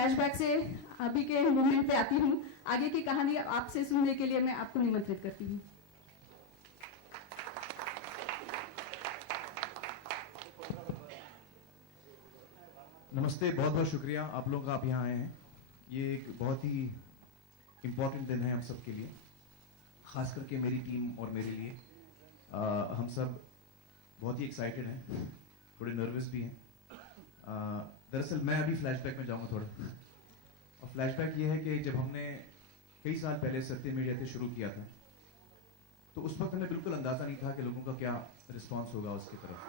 Flashback से अभी के मूवमेंट पे आती हूँ। आगे की कहानी आपसे सुनने के लिए मैं आपको निमंत्रित करती हूँ। नमस्ते, बहुत बहुत शुक्रिया आप लोगों का आप यहाँ आए हैं। ये एक बहुत ही इम्पोर्टेंट दिन है हम सब के लिए, खास करके मेरी टीम और मेरे लिए। हम सब बहुत ही एक्साइटेड हैं, थोड़े नर्वस भी हैं। दरअसल मैं अभी फ्लैशबैक में जाऊंगा थोड़ा, और फ्लैशबैक ये है कि जब हमने कई साल पहले सत्य मीडिया से शुरू किया था, तो उस वक्त हमें बिल्कुल अंदाजा नहीं था कि लोगों का क्या रिस्पॉन्स होगा उसकी तरफ।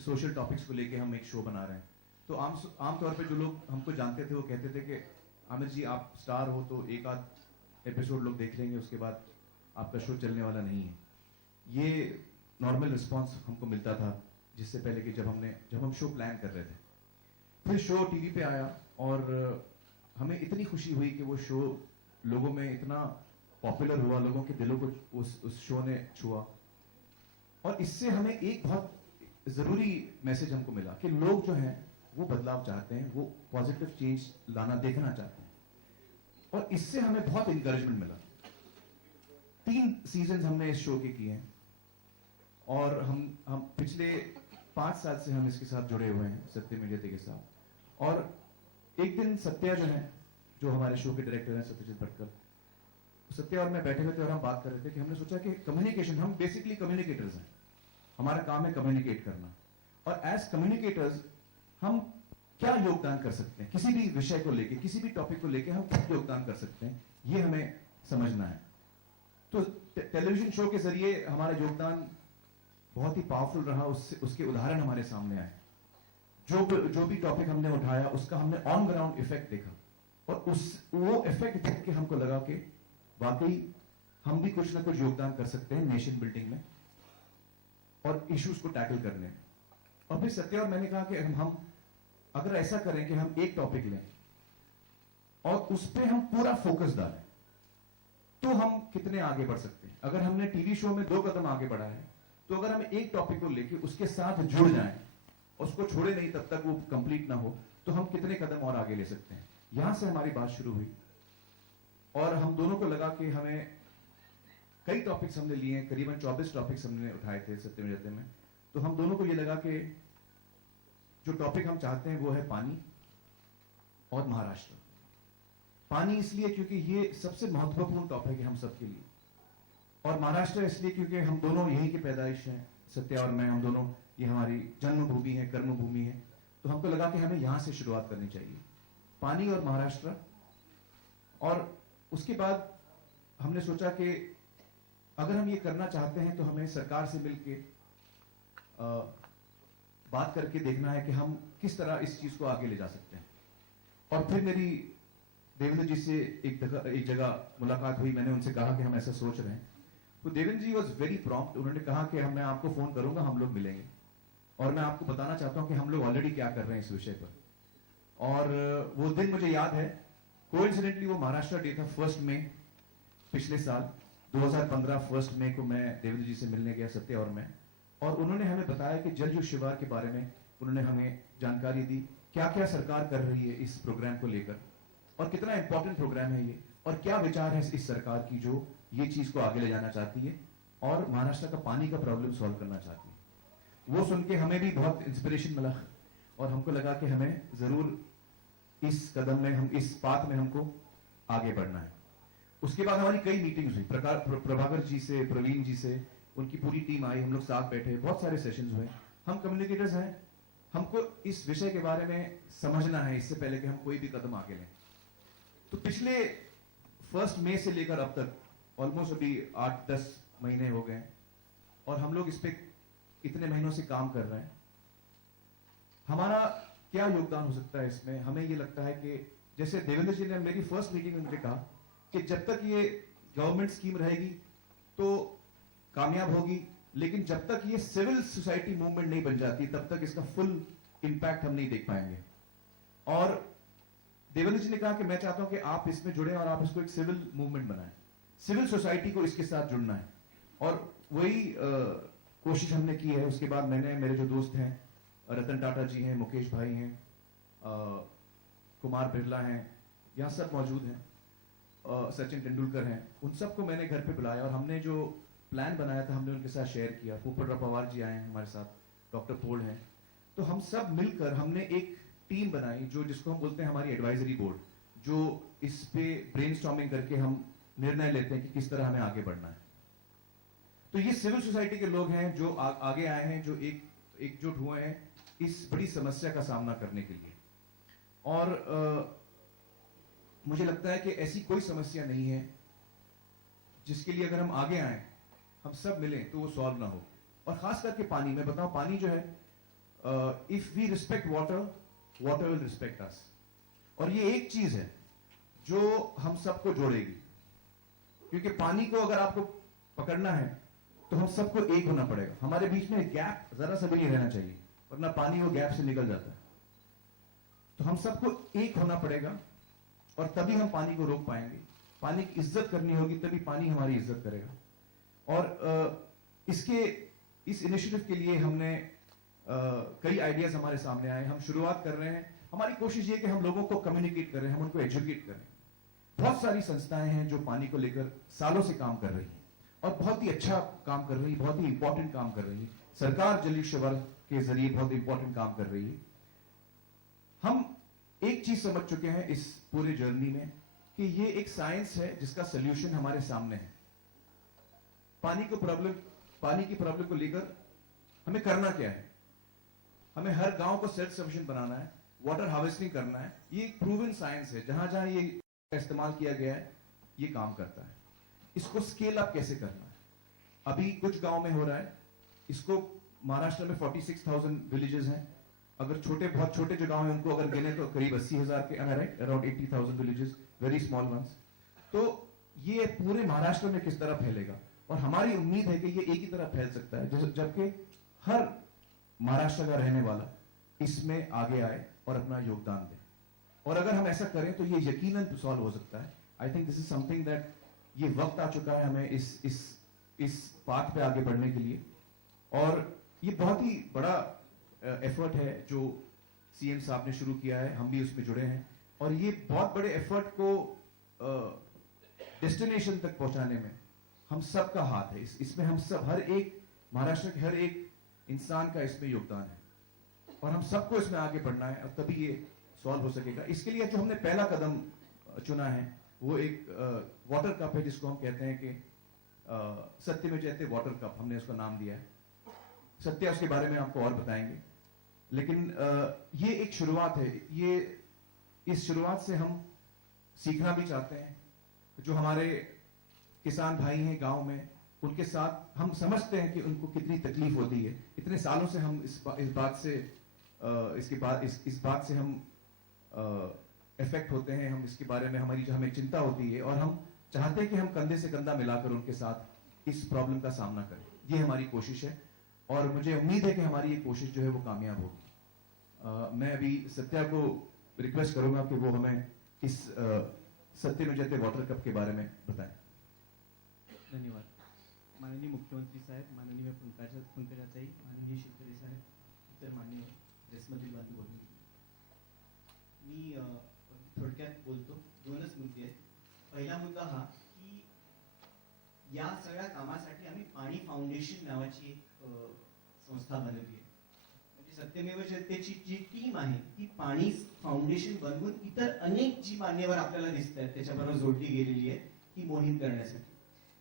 सोशल टॉपिक्स को लेके हम एक शो बना रहे हैं, तो आमतौर पे जो लोग हमको जानते थे वो कहते थे कि आमिर जी आप स्टार हो तो एक आध एपिसोड लोग देख लेंगे, उसके बाद आपका शो चलने वाला नहीं है। ये नॉर्मल रिस्पॉन्स हमको मिलता था जिससे पहले कि जब हम शो प्लान कर रहे थे। फिर शो टीवी पे आया और हमें इतनी खुशी हुई कि वो शो लोगों में इतना पॉपुलर हुआ, लोगों के दिलों को उस शो ने छुआ। और इससे हमें एक बहुत जरूरी मैसेज हमको मिला कि लोग जो हैं वो बदलाव चाहते हैं, वो पॉजिटिव चेंज लाना देखना चाहते हैं, और इससे हमें बहुत इंकरेजमेंट मिला। 3 सीजन हमने इस शो के किए हैं, और हम पिछले 5 साल से हम इसके साथ जुड़े हुए हैं, सत्य मीडिया के साथ। और एक दिन सत्या जो है, जो हमारे शो के डायरेक्टर हैं सत्यजीत भटकर, सत्या और मैं बैठे हुए थे और हम बात कर रहे थे कि हमने सोचा कि कम्युनिकेशन, हम बेसिकली कम्युनिकेटर्स हैं, हमारा काम है कम्युनिकेट करना, और एज कम्युनिकेटर्स हम क्या योगदान कर सकते हैं किसी भी विषय को लेके, किसी भी टॉपिक को लेके हम क्या योगदान कर सकते हैं, ये हमें समझना है। तो टेलीविजन शो के जरिए हमारा योगदान बहुत ही पावरफुल रहा, उसके उदाहरण हमारे सामने आए। जो भी टॉपिक हमने उठाया उसका हमने ऑन ग्राउंड इफेक्ट देखा, और वो इफेक्ट देख के हमको लगा कि वाकई हम भी कुछ ना कुछ योगदान कर सकते हैं नेशन बिल्डिंग में और इश्यूज को टैकल करने में। और फिर सत्या और मैंने कहा कि हम अगर ऐसा करें कि हम एक टॉपिक लें और उस पर हम पूरा फोकस डालें, तो हम कितने आगे बढ़ सकते हैं। अगर हमने टीवी शो में 2 कदम आगे बढ़ा है, तो अगर हम एक टॉपिक को लेके उसके साथ जुड़ जाएं, उसको छोड़े नहीं तब तक वो कंप्लीट ना हो, तो हम कितने कदम और आगे ले सकते हैं। यहां से हमारी बात शुरू हुई, और हम दोनों को लगा कि हमें कई टॉपिक्स हमने लिए, करीबन 24 टॉपिक्स हमने उठाए थे सत्य मीडिया में। तो हम दोनों को ये लगा कि जो टॉपिक हम चाहते हैं वो है पानी और महाराष्ट्र। पानी इसलिए क्योंकि ये सबसे महत्वपूर्ण टॉपिक है हम सबके लिए, और महाराष्ट्र इसलिए क्योंकि हम दोनों यहीं की पैदाइश हैं, सत्या और मैं, हम दोनों, ये हमारी जन्मभूमि है, कर्मभूमि है। तो हमको लगा कि हमें यहां से शुरुआत करनी चाहिए, पानी और महाराष्ट्र। और उसके बाद हमने सोचा कि अगर हम ये करना चाहते हैं तो हमें सरकार से मिलके बात करके देखना है कि हम किस तरह इस चीज को आगे ले जा सकते हैं। और फिर मेरी देवेंद्र जी से एक जगह मुलाकात हुई, मैंने उनसे कहा कि हम ऐसा सोच रहे हैं। तो देवेंद्र जी वॉज वेरी प्रॉम्प्ट, उन्होंने कहा कि मैं आपको फोन करूंगा, हम लोग मिलेंगे, और मैं आपको बताना चाहता हूं कि हम लोग ऑलरेडी क्या कर रहे हैं इस विषय पर। और वो दिन मुझे याद है, कोइंसिडेंटली वो महाराष्ट्र डे था 1 मई पिछले साल 2015। 1 मई को मैं देवेंद्र जी से मिलने गया, सत्य और मैं, और उन्होंने हमें बताया कि जल युग शिवार के बारे में उन्होंने हमें जानकारी दी, क्या क्या सरकार कर रही है इस प्रोग्राम को लेकर, और कितना इंपॉर्टेंट प्रोग्राम है ये, और क्या विचार है इस सरकार की जो ये चीज को आगे ले जाना चाहती है और महाराष्ट्र का पानी का प्रॉब्लम सॉल्व करना चाहती है। वो सुन के हमें भी बहुत इंस्पिरेशन मिला, और हमको लगा कि हमें जरूर इस कदम में, हम इस पाथ में हमको आगे बढ़ना है। उसके बाद हमारी कई मीटिंग्स हुई, प्रभाकर जी से, प्रवीण जी से, उनकी पूरी टीम आई, हम लोग साथ बैठे, बहुत सारे सेशंस हुए। हम कम्युनिकेटर्स हैं, हमको इस विषय के बारे में समझना है इससे पहले कि हम कोई भी कदम आगे लें। तो पिछले 1 मई से लेकर अब तक ऑलमोस्ट अभी 8-10 महीने हो गए, और हम लोग इस पे इतने महीनों से काम कर रहे हैं। हमारा क्या योगदान हो सकता है इसमें? हमें ये लगता है कि जैसे देवेंद्र जी ने मेरी फर्स्ट मीटिंग में उनसे कहा कि जब तक ये गवर्नमेंट स्कीम रहेगी तो कामयाब होगी, लेकिन जब तक ये सिविल सोसाइटी मूवमेंट नहीं बन जाती तब तक इसका फुल इंपैक्ट हम नहीं देख पाएंगे। और देवेंद्र जी ने कहा कि मैं चाहता हूं कि आप इसमें जुड़े और आप इसको एक सिविल मूवमेंट बनाएं, सिविल सोसाइटी को इसके साथ जुड़ना है, और वही कोशिश हमने की है। उसके बाद मैंने, मेरे जो दोस्त हैं, रतन टाटा जी हैं, मुकेश भाई हैं, कुमार बिरला हैं, यहाँ सब मौजूद हैं, सचिन तेंदुलकर हैं, उन सबको मैंने घर पे बुलाया और हमने जो प्लान बनाया था हमने उनके साथ शेयर किया। पोपटराव पवार जी आए हैं हमारे साथ, डॉक्टर पोल हैं, तो हम सब मिलकर हमने एक टीम बनाई जो जिसको हम बोलते हैं हमारी एडवाइजरी बोर्ड, जो इस पे ब्रेनस्टॉर्मिंग करके हम निर्णय लेते हैं कि किस तरह हमें आगे बढ़ना है। तो ये सिविल सोसाइटी के लोग हैं जो आगे आए हैं, जो एकजुट हुए हैं इस बड़ी समस्या का सामना करने के लिए। और मुझे लगता है कि ऐसी कोई समस्या नहीं है जिसके लिए अगर हम आगे आए, हम सब मिलें तो वो सॉल्व ना हो। और खास करके पानी, मैं बताऊं पानी जो है, if we respect water, water will respect us. और ये एक चीज है जो हम सबको जोड़ेगी, क्योंकि पानी को अगर आपको पकड़ना है तो हम सबको एक होना पड़ेगा। हमारे बीच में गैप जरा सा भी नहीं रहना चाहिए, वरना पानी वो गैप से निकल जाता है। तो हम सबको एक होना पड़ेगा और तभी हम पानी को रोक पाएंगे। पानी की इज्जत करनी होगी तभी पानी हमारी इज्जत करेगा। और इस इनिशिएटिव के लिए हमने कई आइडियाज हमारे सामने आए। हम शुरुआत कर रहे हैं, हमारी कोशिश ये कि हम लोगों को कम्युनिकेट करें, हम उनको एजुकेट करें। बहुत सारी संस्थाएं हैं जो पानी को लेकर सालों से काम कर रही हैं और बहुत ही अच्छा काम कर रही है, बहुत ही इंपॉर्टेंट काम कर रही है। सरकार जल शक्ति के जरिए बहुत इंपॉर्टेंट काम कर रही है। हम एक चीज समझ चुके हैं इस पूरे जर्नी में कि ये एक साइंस है जिसका सोल्यूशन हमारे सामने है। पानी की प्रॉब्लम को लेकर हमें करना क्या है? हमें हर गांव को सेल्फ सफिशिएंट बनाना है, वाटर हार्वेस्टिंग करना है। ये एक प्रूवन साइंस है, जहां जहां ये इस्तेमाल किया गया है ये काम करता है। इसको स्केल अप कैसे करना है? अभी कुछ गांव में हो रहा है, इसको महाराष्ट्र में 46,000 विलेजेस हैं। अगर बहुत छोटे जो गांव हैं उनको अगर गिने तो करीब 80,000 के, right, around 80,000 villages, very small once. तो ये पूरे महाराष्ट्र में किस तरह फैलेगा? और हमारी उम्मीद है कि ये एक ही तरह फैल सकता है, जबकि हर महाराष्ट्र का रहने वाला इसमें आगे आए और अपना योगदान दे। और अगर हम ऐसा करें तो ये यकीनन सॉल्व हो सकता है। I think this is something that ये वक्त आ चुका है हमें इस पाथ पे आगे बढ़ने के लिए। और ये बहुत ही बड़ा एफर्ट है जो सीएम साहब ने शुरू किया है, हम भी उसमें जुड़े हैं। और ये बहुत बड़े एफर्ट को डेस्टिनेशन तक पहुंचाने में हम सब का हाथ है। इसमें हम सब, हर एक महाराष्ट्र के हर एक इंसान का इसमें योगदान है और हम सबको इसमें आगे बढ़ना है और तभी ये सॉल्व हो सकेगा। इसके लिए जो हमने पहला कदम चुना है वो एक वाटर कप है, जिसको हम कहते हैं कि सत्य में जयते वाटर कप, हमने उसका नाम दिया है। सत्य उसके बारे में आपको और बताएंगे, लेकिन ये एक शुरुआत है। इस शुरुआत से हम सीखना भी चाहते हैं। जो हमारे किसान भाई हैं गांव में, उनके साथ हम समझते हैं कि उनको कितनी तकलीफ होती है। इतने सालों से हम इस बात से हम इफेक्ट होते हैं। हम इसके बारे में हमें चिंता होती है और हम चाहते हैं कि हम कंधे से कंधा मिलाकर उनके साथ इस प्रॉब्लम का सामना करें। ये हमारी कोशिश है और मुझे उम्मीद है कि हमारी ये कोशिश जो है वो कामयाब होगी। मैं अभी सत्या को रिक्वेस्ट करूंगा कि वो हमें इस सत्य में जयते वाटर कप के बारे में बताएं। धन्यवाद। माननीय मुख्यमंत्री साहेब, माननीय पंकजाताई, माननीय शेतकरी साहेब, इतर मान्य प्रेसमधील बांधव बोलतो, मी थोडक्यात बोलतो। दोनच मुद्दे आहेत। पहिला मुद्दा हा की या सगळ्या कामासाठी आम्ही पाणी फाउंडेशन नावाची एक संस्था बनवली आहे। म्हणजे सत्यमेव जयतेची जी टीम आहे ती पाणी फाउंडेशन बनवून इतर अनेक जी मान्यवर आपल्याला दिसत आहेत त्याच्याबरोबर जोडली गेलेली आहे ही मोहीम करण्यासाठी।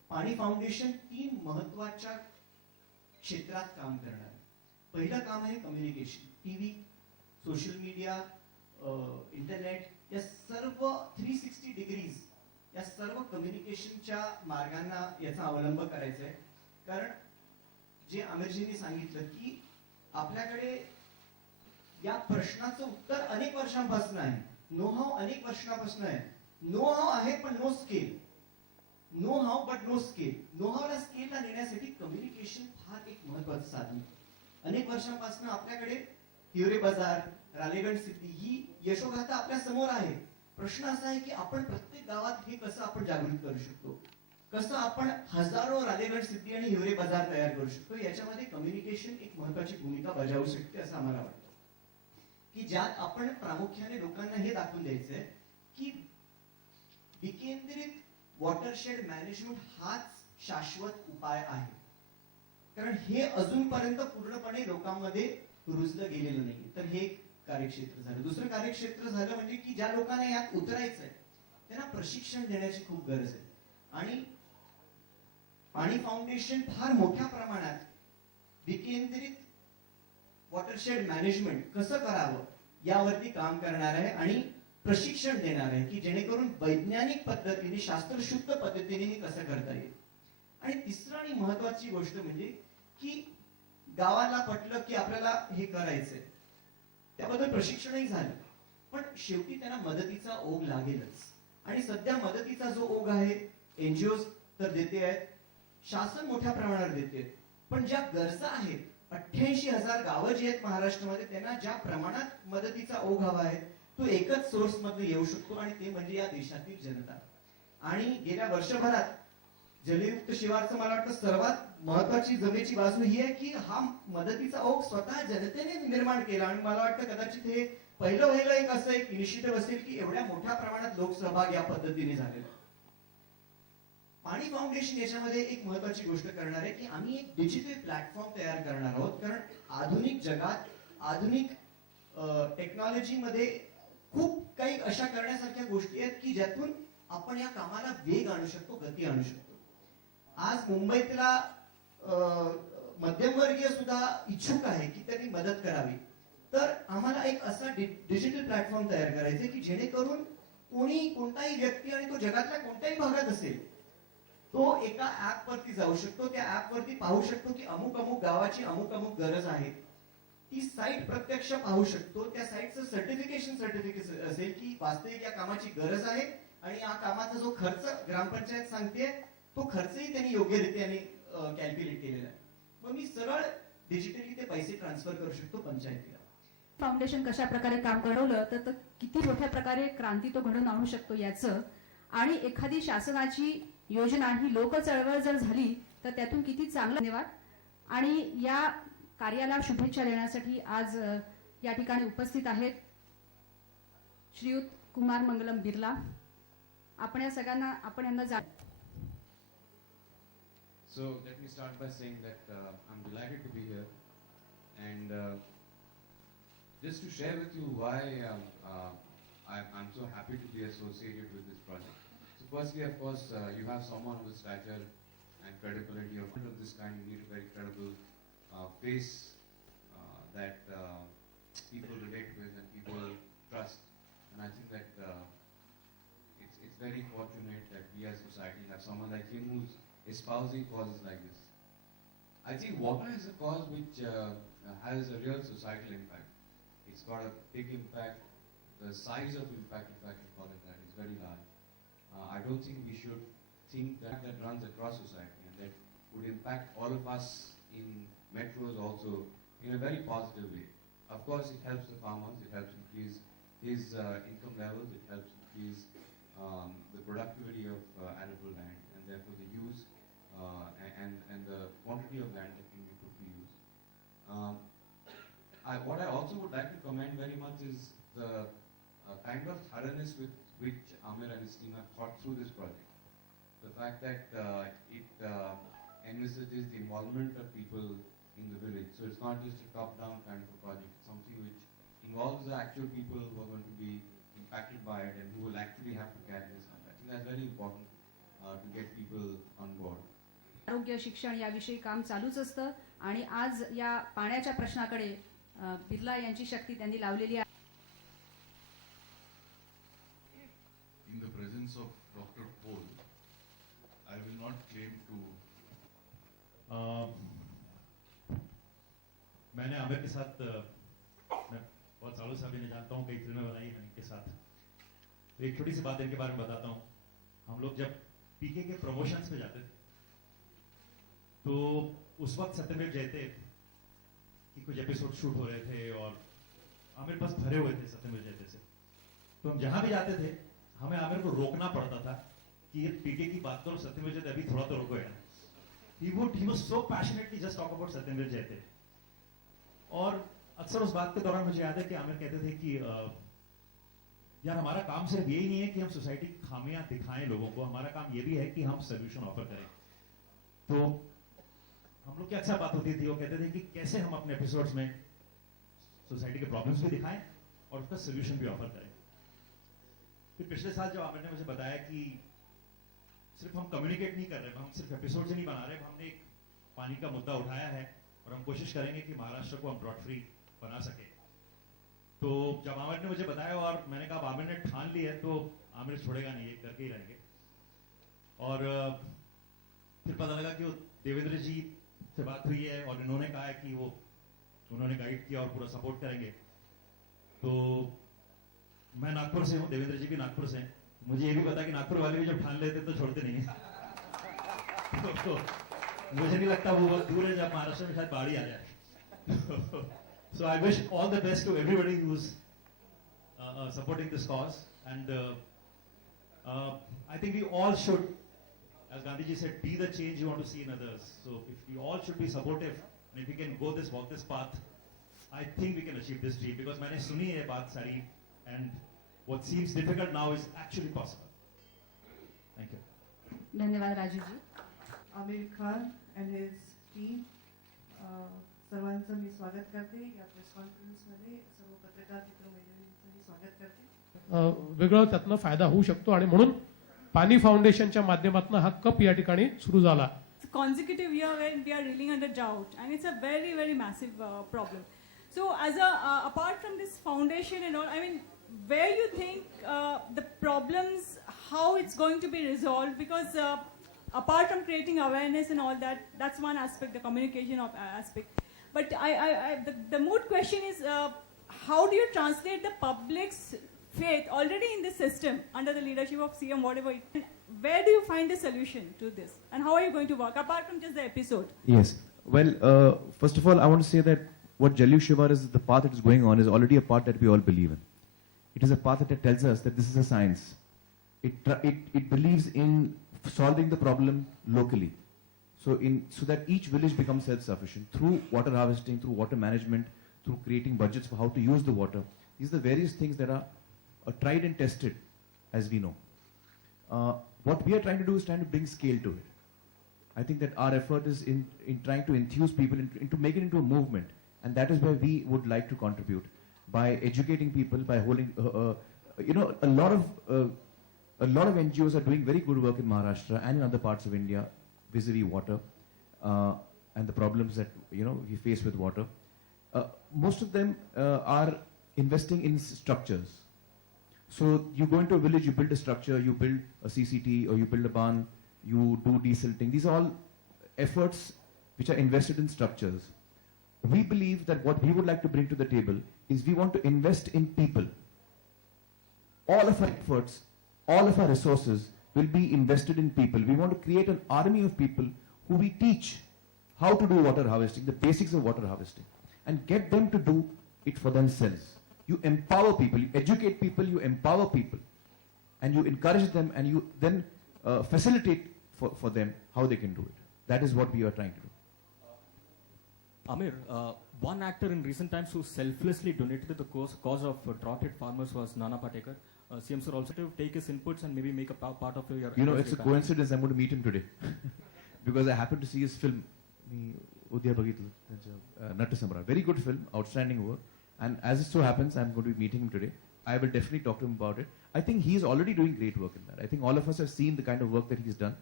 पाणी फाउंडेशन 3 महत्वाच्या क्षेत्रात काम करणार आहे। पहिलं काम आहे communication. TV, social media, internet या सर्व 360 डिग्रीज या सर्व कम्युनिकेशनच्या मार्गांना याचा अवलंब करायचा आहे। कारण जे आमिरजींनी सांगितलं की आपल्याकडे या प्रश्नाचं उत्तर अनेक वर्षांपासून आहे, नो हाऊ अनेक वर्षांपासून आहे। नो हाऊ आहे पण no scale, know how but no scale. Know how ला स्केलला नेण्यासाठी कम्युनिकेशन फार एक महत्वाचं साधन आहे। अनेक वर्षांपासून आपल्याकडे हिवरे बाजार, रालेगण सिद्धी ही यशोगाथा आपल्या समोर आहे। प्रश्न असा आहे की आपण प्रत्येक गावात हे कसं आपण जागृत करू शकतो, कसं आपण हजारो रालेगण सिद्धी आणि हिवरे बाजार तयार करू शकतो। याच्यामध्ये कम्युनिकेशन एक महत्वाची भूमिका बजावू शकते असं आम्हाला वाटतं। की ज्यात आपण प्रामुख्याने लोकांना हे दाखवून द्यायचंय की विकेंद्रित वॉटरशेड मॅनेजमेंट हाच शाश्वत उपाय आहे. कारण हे अजूनपर्यंत पूर्णपणे लोकांमध्ये रुजलं गेलेलं नाही. तर हे एक कार्यक्षेत्र झालं. दुसरं कार्यक्षेत्र झालं म्हणजे की ज्या लोकांना यात उतरायचंय त्यांना प्रशिक्षण देण्याची खूप गरज आहे. आणि पाणी फाउंडेशन फार मोठ्या प्रमाणात विकेंद्रित वॉटरशेड मॅनेजमेंट कसं करावं यावरती काम करणार आहे आणि प्रशिक्षण देणार आहे की जेणेकरून वैज्ञानिक पद्धतीने शास्त्रशुद्ध पद्धतीने हे कसं करता येईल. आणि तिसरं आणि महत्वाची गोष्ट म्हणजे की गावाला पटलं की आपल्याला हे करायचंय, त्याबद्दल प्रशिक्षणही झालं, पण शेवटी त्यांना मदतीचा ओघ लागेलच. आणि सध्या मदतीचा जो ओघ आहे एनजीओ तर देते आहेत, शासन मोठ्या प्रमाणावर देते, पण ज्या गरजा आहेत 88,000 गावं जी आहेत महाराष्ट्रामध्ये त्यांना ज्या प्रमाणात मदतीचा ओघ हवा आहे तो एकच सोर्स मधून येऊ शकतो आणि ते म्हणजे या देशातील जनता. आणि गेल्या वर्षभरात जलयुक्त शिवारचं मला वाटतं सर्वात महत्वाची जमेची बाजू ही आहे की हा मदतीचा ओघ स्वतः जनतेने निर्माण केला. आणि मला वाटतं कदाचित हे पहिलं एक असं एक इनिशिएटिव्ह असेल की एवढ्या मोठ्या प्रमाणात लोकसहभाग या पद्धतीने झालेला. पाणी फाउंडेशन याच्यामध्ये एक महत्वाची गोष्ट करणार आहे की आम्ही एक डिजिटल प्लॅटफॉर्म तयार करणार आहोत. कारण आधुनिक जगात आधुनिक टेक्नॉलॉजीमध्ये खूप काही अशा करण्यासारख्या गोष्टी आहेत की ज्यातून आपण या कामाला वेग आणू शकतो, गती आणू शकतो. आज मुंबईतला मध्यमवर्गीय सुद्धा इच्छुक आहे की त्यांनी मदत करावी. तर आम्हाला एक असा डिजिटल प्लॅटफॉर्म तयार करायचा की जेणेकरून कोणताही व्यक्ती आणि तो जगातल्या कोणत्याही भागात असेल तो एका ऍप वरती जाऊ शकतो, त्या ऍप वरती पाहू शकतो की अमुक अमुक गावाची अमुक अमुक गरज आहे. ती साईट प्रत्यक्ष पाहू शकतो. त्या साईटचं सर्टिफिकेट असेल की वास्तविक या कामाची गरज आहे आणि या कामाचा जो खर्च ग्रामपंचायत सांगते तो खर्चही त्यांनी योग्यरीत्याने कॅल्क्युलेट केलेला आहे. मग मी सरळ डिजिटली ते पैसे ट्रान्सफर करू शकतो पंचायतीला. फाउंडेशन कशा प्रकारे काम घडवलं तर किती मोठ्या प्रकारे क्रांती तो घडवून आणू शकतो याचं. आणि एखादी शासनाची योजना ही लोक चळवळ जर झाली तर त्यातून किती चांगलं. धन्यवाद. आणि या कार्याला शुभेच्छा देण्यासाठी आज या ठिकाणी उपस्थित आहेत श्रीयुत कुमार मंगलम बिर्ला. आपण या सगळ्यांना आपण यांना So let me start by saying that I'm delighted to be here, and just to share with you why I'm so happy to be associated with this project. So firstly, of course, you have someone with stature and credibility of this kind. You need a very credible face that people relate with and people trust. And I think that it's very fortunate that we as society have someone like him who's espousing causes like this. I think water is a cause which has a real societal impact. It's got a big impact. The size of impact, if I can call it that, is very large. I don't think we should think that runs across society and that would impact all of us in metros also in a very positive way. Of course, it helps the farmers, it helps increase his income levels, it helps increase the productivity of arable land, and therefore the use and the quantity of land that can be put to use. What I also would like to commend very much is the kind of thoroughness with which Amir and his team have thought through this project. The fact that it envisages the involvement of people in the village. So it's not just a top-down kind of a project. It's something which involves the actual people who are going to be impacted by it and who will actually have to carry this out. I think that's very important to get people on board. आरोग्य शिक्षण याविषयी काम चालूच असतं आणि आज या पाण्याच्या प्रश्नाकडे बिर्ला यांची शक्ती त्यांनी लावलेली आहे. In the presence of Dr. Paul, I will not claim to. मैंने आमिर के साथ मैं बहुत सालों से अभी नहीं जानता हूँ, कई फिल्में बनाई हैं इनके साथ. तो एक छोटी सी बात इनके बारे में बताता हूँ. हम लोग जब पीके के प्रमोशंस पे जाते थे तो उस वक्त सत्यमेव जयते कि कुछ एपिसोड शूट हो रहे थे और आमिर बस भरे हुए थे सत्यमेव जयते से. तो हम जहां भी जाते थे हमें आमिर को रोकना पड़ता था कि ये पीके की बात करो, सत्यमेव जयते अभी थोड़ा तो रुको यार. He was so passionately just talk about सत्यमेव जयते. और अक्सर उस बात के दौरान मुझे याद है कि आमिर कहते थे कि यार हमारा काम सिर्फ यही नहीं है कि हम सोसाइटी की खामियां दिखाएं लोगों को, हमारा काम ये भी है कि हम सोल्यूशन ऑफर करें। तो हम लोग की अक्सर बात होती थी, वो कहते थे कि कैसे हम अपने एपिसोड्स में सोसाइटी के प्रॉब्लम्स भी दिखाएं और उसका सोल्यूशन भी ऑफर करें। फिर पिछले साल जब आमिर ने मुझे बताया कि सिर्फ हम कम्युनिकेट नहीं कर रहे, हम सिर्फ एपिसोड से नहीं बना रहे, हमने एक पानी का मुद्दा उठाया है और हम कोशिश करेंगे कि महाराष्ट्र को हम ड्रॉट फ्री बना सके। तो जब आमिर ने मुझे बताया और मैंने कहा आमिर ने ठान ली है तो आमिर छोड़ेगा नहीं, ये करके ही रहेंगे। और फिर पता लगा कि वो देवेंद्र जी से बात हुई है और इन्होंने कहा है कि वो उन्होंने गाइड किया और पूरा सपोर्ट करेंगे। तो मैं नागपुर से हूँ, देवेंद्र जी भी नागपुर से हैं, मुझे ये भी पता है कि नागपुर वाले भी जब ठान लेते तो छोड़ते नहीं है। तो मुझे नहीं लगता वो बहुत दूर है जब महाराष्ट्र में शायद बाढ़ आ जाए। So I wish all the best to everybody who's supporting this cause, and I think we all should, as Gandhi ji said, be the change you want to see in others. So if we all should be supportive, and if we can walk this path, I think we can achieve this dream. Because मैंने सुनी है बात सारी, and what seems difficult now is actually possible. Thank you. धन्यवाद Raju ji. Aamir Khan and his team, सर्वांचं मी स्वागत करते या प्रेस कॉन्फरन्समध्ये. सर्व पत्रकार मित्र मैत्रिणींचं मी स्वागत करते. वेगळं त्यातनं फायदा होऊ शकतो आणि म्हणून पाणी फाउंडेशनच्या माध्यमातून हा कप या ठिकाणी सुरू झाला. Consecutive year when we are reeling under drought, and it's a very, very massive problem. So as apart from this foundation and all, I mean, where you think the problems, how it's going to be resolved? Because apart from creating awareness and all that, that's one aspect, the communication of aspect. But the moot question is, how do you translate the public's faith already in the system under the leadership of CM, whatever? Where do you find the solution to this? And how are you going to work, apart from just the episode? Yes. Well, first of all, I want to say that what Jalyu Shivar is, the path that is going on, is already a path that we all believe in. It is a path that tells us that this is a science. It believes in solving the problem locally. So that each village becomes self-sufficient through water harvesting, through water management, through creating budgets for how to use the water. These are the various things that are tried and tested, as we know. What we are trying to do is trying to bring scale to it. I think that our effort is in trying to enthuse people, into make it into a movement, and that is where we would like to contribute by educating people, by holding, a lot of NGOs are doing very good work in Maharashtra and in other parts of India vis-a-vis water and the problems that we face with water. Most of them are investing in structures. So you go into a village, you build a structure, you build a CCT or you build a barn, you do desilting. These are all efforts which are invested in structures. We believe that what we would like to bring to the table is we want to invest in people. All of our efforts, all of our resources will be invested in people. We want to create an army of people who we teach how to do water harvesting, the basics of water harvesting, and get them to do it for themselves. You empower people, you educate people, you empower people, and you encourage them, and you then facilitate for them how they can do it. That is what we are trying to do. Amir, one actor in recent times who selflessly donated to the cause of drought-hit farmers was Nana Patekar. CM sir also to take his inputs and maybe make a part of your. It's a coincidence I'm going to meet him today because I happened to see his film. Natasamra, very good film, outstanding work. And as it so happens, I'm going to be meeting him today. I will definitely talk to him about it. I think he's already doing great work in that. I think all of us have seen the kind of work that he's done.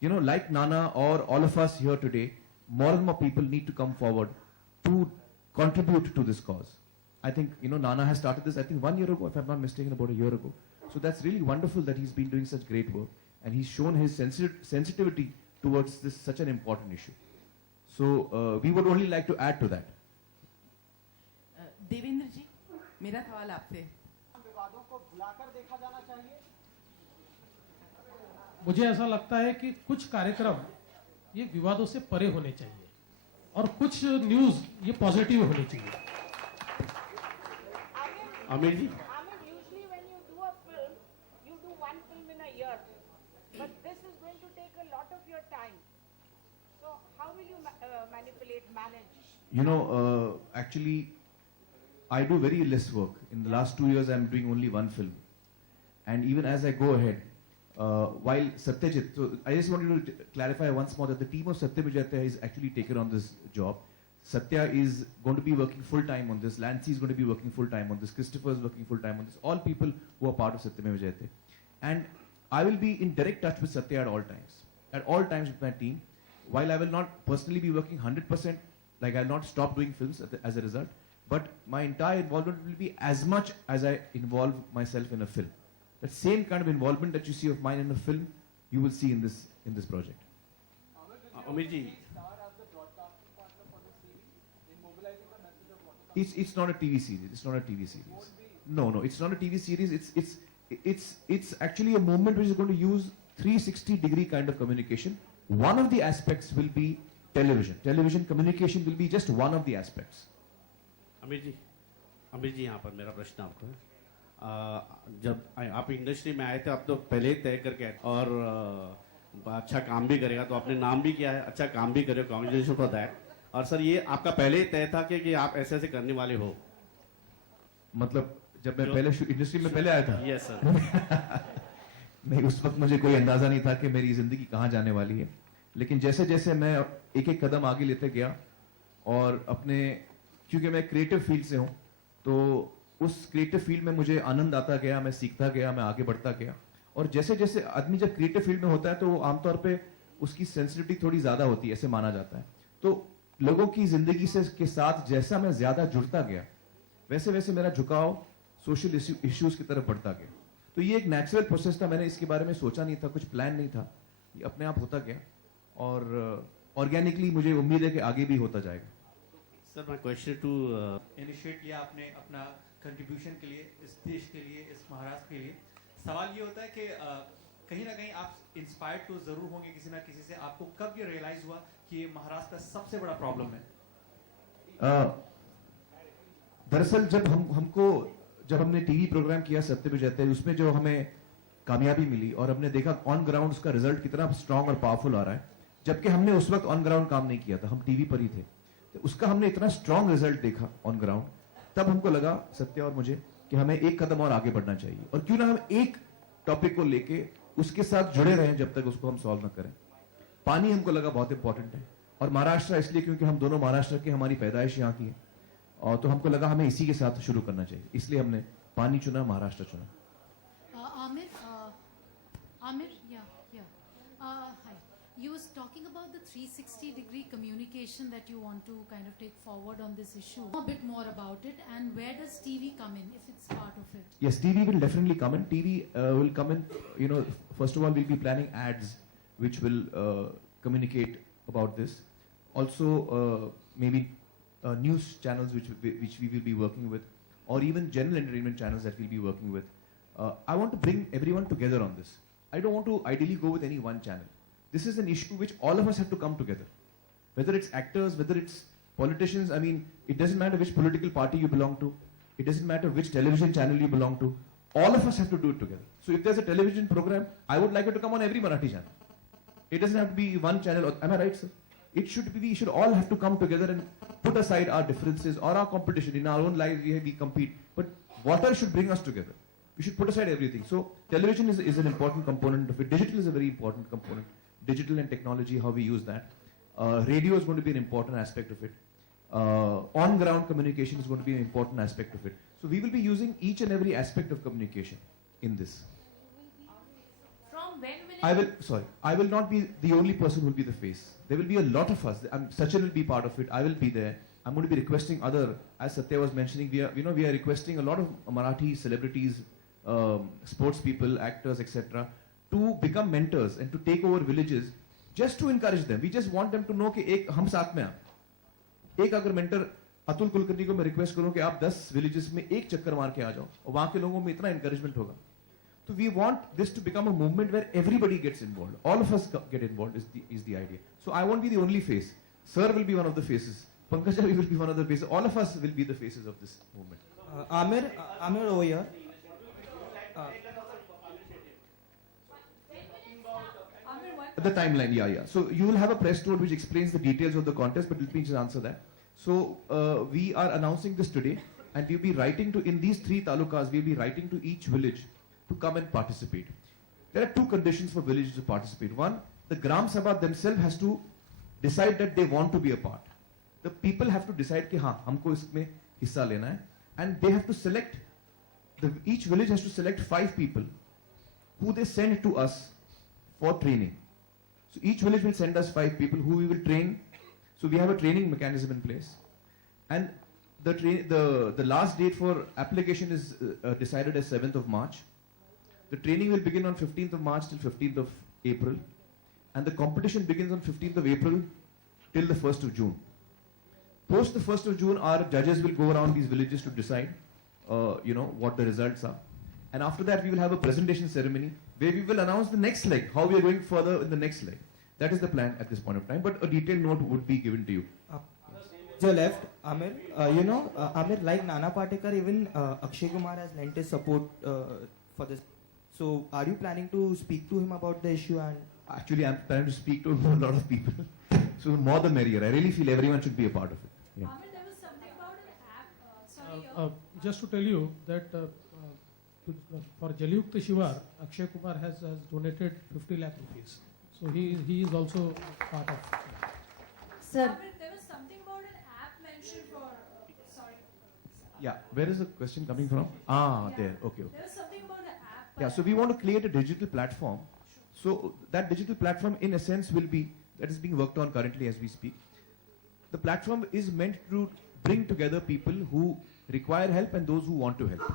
Like Nana or all of us here today, more and more people need to come forward to contribute to this cause. I think, Nana has started this, I think 1 year ago, if I'm not mistaken, about a year ago. So that's really wonderful that he's been doing such great work. And he's shown his sensitivity towards this such an important issue. So we would only like to add to that. Devendra जी, मेरा सवाल आपसे. विवादों को भुलाकर देखा जाना चाहिए. मुझे ऐसा लगता है कि कुछ कार्यक्रम ये विवादों से परे होने चाहिए और कुछ न्यूज ये पॉजिटिव होनी चाहिए. Amir ji? Usually when you do a film, you do one film in a year. But this is going to take a lot of your time. So how will you manipulate, manage? Actually, I do very less work. In the last 2 years, I'm doing only one film. And even as I go ahead, while Satyajit, so I just wanted to clarify once more that the team of Satyajit is actually taken on this job. Satya is going to be working full time on this. Lancy is going to be working full time on this. Christopher is working full time on this. All people who are part of Satyam Vijayate. And I will be in direct touch with Satya at all times. At all times with my team. While I will not personally be working 100%, like I'll not stop doing films as a result, but my entire involvement will be as much as I involve myself in a film. That same kind of involvement that you see of mine in a film, you will see in this project. Amir ji, It's not a TV series. It's not a TV series. No, it's not a TV series. It's actually a movement which is going to use 360-degree kind of communication. One of the aspects will be television. Television communication will be just one of the aspects. अमीर जी यहाँ पर मेरा प्रश्न आपको है। जब आप industry में आए थे, आप तो पहले ही तय करके आए और अच्छा काम भी करेगा, तो आपने नाम भी किया है, अच्छा काम भी करेगा, कांग्रेचुलेशन फॉर दैट। और सर, ये आपका पहले ही तय था कि आप ऐसे ऐसे करने वाले हो? मतलब जब मैं पहले इंडस्ट्री में पहले आया था? Yes sir. नहीं, उस वक्त मुझे कोई अंदाजा नहीं था कि मेरी जिंदगी कहाँ जाने वाली है। लेकिन जैसे जैसे मैं एक एक कदम आगे लेते गया और अपने, क्योंकि मैं क्रिएटिव फील्ड से हूँ, तो उस क्रिएटिव फील्ड में मुझे आनंद आता गया, मैं सीखता गया, मैं आगे बढ़ता गया। और जैसे जैसे आदमी जब क्रिएटिव फील्ड में होता है तो आमतौर पे उसकी सेंसिटिविटी थोड़ी ज्यादा होती है, ऐसे माना जाता है। तो लोगों की जिंदगी से के साथ जैसा मैं ज्यादा जुड़ता गया, वैसे वैसे मेरा झुकाव सोशल इश्यूज की तरफ बढ़ता गया। तो ये एक नेचुरल प्रोसेस था, मैंने इसके बारे में सोचा नहीं था, कुछ प्लान नहीं था, ये अपने आप होता गया और ऑर्गेनिकली मुझे उम्मीद है कि आगे भी होता जाएगा। Sir, my question to initiate किया आपने अपना कंट्रीब्यूशन के लिए, इस देश के लिए, इस महाराष्ट्र के लिए। सवाल ये होता है कि कहीं ना कहीं आप इंस्पायर्ड तो जरूर होंगे किसी ना किसी से। आपको कब ये रियलाइज हुआ कि ये महाराष्ट्र का सबसे बड़ा प्रॉब्लम है? दरअसल जब हमने टीवी प्रोग्राम किया सत्य विजयते, उसमें जो हमें कामयाबी मिली और हमने देखा ऑन ग्राउंड उसका रिजल्ट कितना स्ट्रांग और पावरफुल आ रहा है, जबकि हमने उस वक्त ऑन ग्राउंड काम नहीं किया था, हम टीवी पर ही थे, तो उसका हमने इतना स्ट्रांग रिजल्ट देखा ऑन ग्राउंड, तब हमको लगा सत्य और मुझे कि हमें एक कदम और आगे बढ़ना चाहिए और क्यों ना हम एक टॉपिक को लेके उसके साथ जुड़े रहें जब तक उसको हम सॉल्व ना करें। पानी हमको लगा बहुत इंपॉर्टेंट है और महाराष्ट्र इसलिए क्योंकि हम दोनों महाराष्ट्र के, हमारी पैदाइश यहाँ की है, और तो हमको लगा हमें इसी के साथ शुरू करना चाहिए, इसलिए हमने पानी चुना, महाराष्ट्र चुना। Amir, hi. You was talking about the 360-degree communication that you want to kind of take forward on this issue. A bit more about it, and where does TV come in, if it's part of it? Yes, TV will definitely come in. TV will come in, first of all, we'll be planning ads which will communicate about this. Also, maybe news channels which we will be working with, or even general entertainment channels that we'll be working with. I want to bring everyone together on this. I don't want to ideally go with any one channel. This is an issue which all of us have to come together. Whether it's actors, whether it's politicians, I mean, it doesn't matter which political party you belong to. It doesn't matter which television channel you belong to. All of us have to do it together. So if there's a television program, I would like it to come on every Marathi channel. It doesn't have to be one channel. Am I right, sir? It should be, we should all have to come together and put aside our differences or our competition. In our own lives, we compete. But water should bring us together. We should put aside everything. So television is an important component of it. Digital is a very important component. Digital and technology, how we use that. Radio is going to be an important aspect of it. On-ground communication is going to be an important aspect of it. So we will be using each and every aspect of communication in this. From when will I will not be the only person who will be the face. There will be a lot of us. Sachin will be part of it. I will be there. I'm going to be requesting as Satya was mentioning, we are requesting a lot of Marathi celebrities, sports people, actors, etc. to become mentors and to take over villages just to encourage them. We just want them to know कि हम साथ में हैं. एक अगर mentor Atul Kulkarni को मैं request करूं कि आप 10 villages में एक चक्कर मार के आ जाओ और वहां के लोगों में इतना encouragement होगा. So we want this to become a movement where everybody gets involved. All of us get involved is the idea. So I won't be the only face. Sir will be one of the faces. Pankaj will be one of the faces. All of us will be the faces of this movement. Amir over here. Amir, one The timeline, yeah. So you will have a press note which explains the details of the contest, but let me just answer that. So we are announcing this today, and we'll be writing to, in these 3 talukas, we'll be writing to each village to come and participate. There are 2 conditions for villages to participate. One, the Gram Sabha themselves has to decide that they want to be a part. The people have to decide कि हाँ हमको इसमें हिस्सा लेना है, and they have to select. Each village has to select 5 people who they send to us for training. So each village will send us 5 people who we will train. So we have a training mechanism in place, and the last date for application is decided as 7th of March. The training will begin on 15th of March till 15th of April, and the competition begins on 15th of April till the 1st of June. Post the 1st of June, our judges will go around these villages to decide, what the results are. And after that, we will have a presentation ceremony where we will announce the next leg, how we are going further in the next leg. That is the plan at this point of time, but a detailed note would be given to you. To your left, Amir, Amir, like Nana Patekar, even Akshay Kumar has lent his support for this. So are you planning to speak to him about the issue? And Actually, I'm planning to speak to a lot of people. So the more the merrier. I really feel everyone should be a part of it. Yeah. Amir, there was something about an app. Just to tell you that for Jalyukta Shivar, Akshay Kumar has donated 50 lakh rupees. So he is also part of. Sir, Amir, there was something about an app mentioned for. Sorry. Yeah. Where is the question coming from? There. Okay. There was something about the app. Yeah. So we want to create a digital platform. So that digital platform, in a sense, that is being worked on currently as we speak. The platform is meant to bring together people who require help and those who want to help.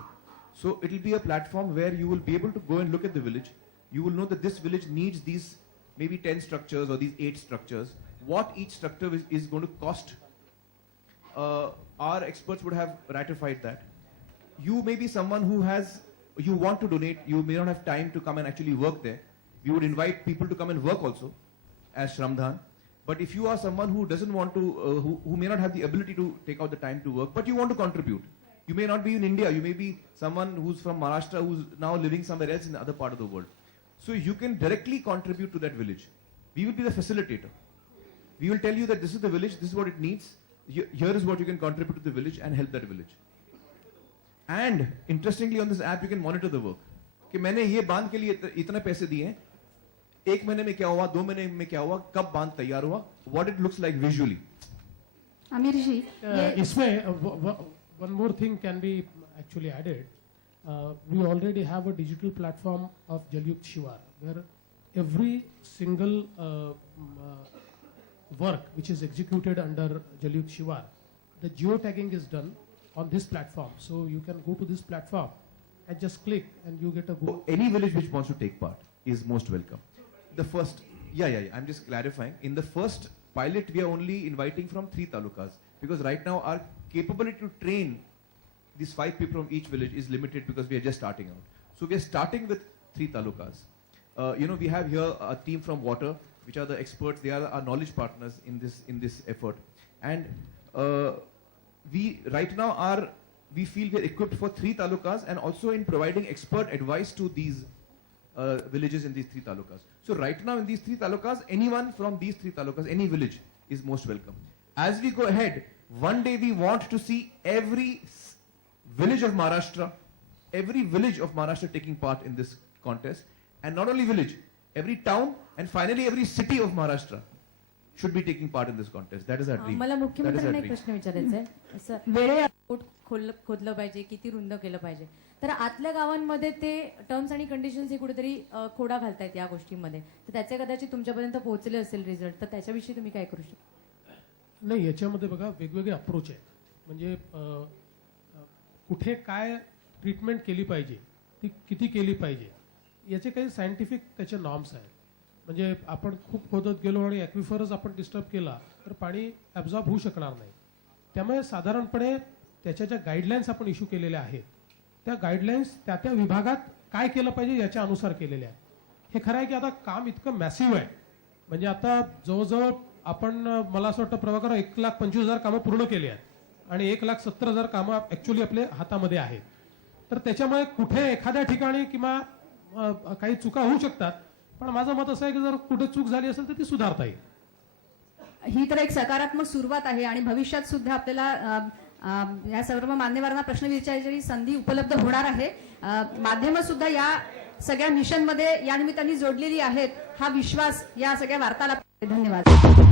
So it will be a platform where you will be able to go and look at the village. You will know that this village needs these maybe 10 structures or these 8 structures. What each structure is going to cost. Our experts would have ratified that. You may be someone you want to donate, you may not have time to come and actually work there. We would invite people to come and work also as Shramdhan. But if you are someone who doesn't want to, who may not have the ability to take out the time to work, but you want to contribute. You may not be in India, you may be someone who's from Maharashtra who's now living somewhere else in the other part of the world. So you can directly contribute to that village. We will be the facilitator. We will tell you that this is the village, this is what it needs, here is what you can contribute to the village and help that village. And interestingly on this app you can monitor the work. कि मैंने ये बांध के लिए इतने पैसे दिए हैं, 1 महीने में क्या हुआ, 2 महीने में क्या हुआ, कब बांध तैयार हुआ, what it looks like visually. Aamir जी, इसमें one more thing can be actually added. We already have a digital platform of Jalyukta Shivar where every single work which is executed under Jalyukta Shivar, the geotagging is done on this platform. So you can go to this platform and just click and you get a go. Any village which wants to take part is most welcome. The first, I'm just clarifying. In the first pilot, we are only inviting from 3 talukas because right now our capability to train these 5 people from each village is limited because we are just starting out. So we are starting with 3 talukas. We have here a team from water, which are the experts. They are our knowledge partners in this effort. And we right now we feel we are equipped for 3 talukas and also in providing expert advice to these villages in these 3 talukas. So right now in these 3 talukas, anyone from these 3 talukas, any village is most welcome. As we go ahead, one day we want to see every village of Maharashtra taking part in this contest. And not only village, every town and finally every city of Maharashtra should be taking part in this contest. That is our dream. मला That is मुख्यमंत्र्यांना our एक dream. प्रश्न विचारायचा आहे असं वेळे खोदलं पाहिजे किती रुंद केलं पाहिजे तर आतल्या गावांमध्ये ते टर्म्स आणि कंडिशन्स हे कुठेतरी खोडा घालतायत या गोष्टींमध्ये तर त्याचे कदाचित तुमच्यापर्यंत पोहोचले असेल रिझल्ट तर त्याच्याविषयी तुम्ही काय करू शकता नाही याच्यामध्ये बघा वेगवेगळे अप्रोच आहे म्हणजे कुठे काय ट्रीटमेंट केली पाहिजे ती किती केली पाहिजे याचे काही सायंटिफिक त्याचे नॉर्म्स आहेत म्हणजे आपण खूप खोदत गेलो आणि ॲक्विफरच आपण डिस्टर्ब केला तर पाणी ॲब्झॉर्ब होऊ शकणार नाही त्यामुळे साधारणपणे त्याच्या ज्या गाईडलाईन्स आपण इश्यू केलेल्या आहेत त्या गाईडलाईन्स त्या विभागात काय केलं पाहिजे याच्या अनुसार केलेल्या आहेत हे खरं आहे की आता काम इतकं मॅसिव्ह आहे म्हणजे आता जवळजवळ आपण मला असं वाटतं प्रभाकर 1,25,000 कामं पूर्ण केली आहेत आणि 1,70,000 कामं ऍक्च्युअली आपल्या हातामध्ये आहेत तर त्याच्यामुळे कुठे एखाद्या ठिकाणी किंवा काही चुका होऊ शकतात पण माझं मत असं आहे की जर कुठे चूक झाली असेल तर ती सुधारता येईल. ही तर एक सकारात्मक सुरुवात आहे आणि भविष्यात सुद्धा आपल्याला या सर्व मान्यवरांना प्रश्न विचारण्याची संधी उपलब्ध होणार आहे. माध्यमं सुद्धा या सगळ्या मिशनमध्ये या निमित्ताने जोडलेली आहेत. हा विश्वास या सगळ्या वार्तालाप. धन्यवाद.